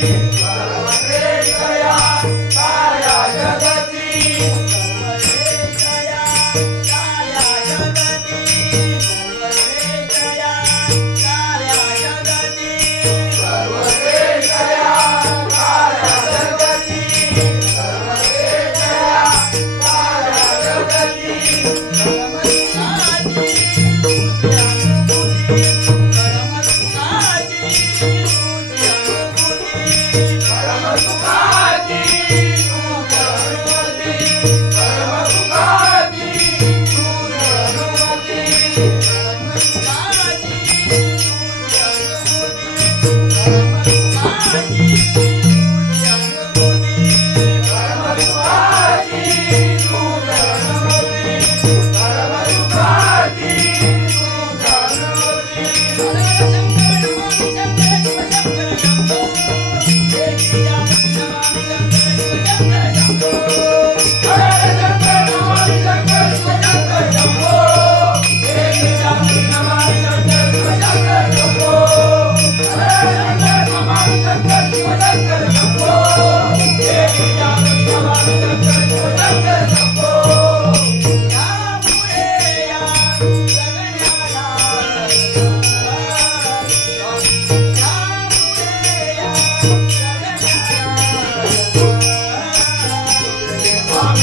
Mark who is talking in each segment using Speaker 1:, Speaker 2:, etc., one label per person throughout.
Speaker 1: Yeah.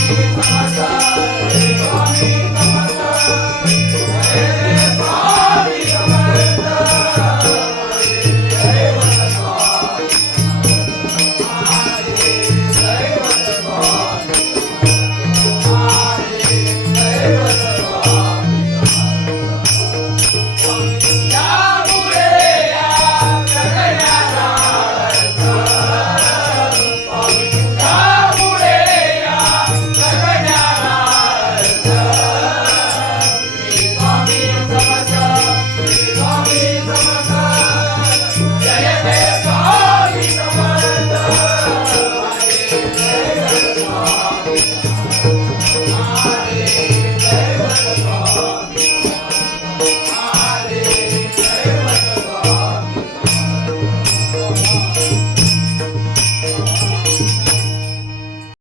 Speaker 1: Música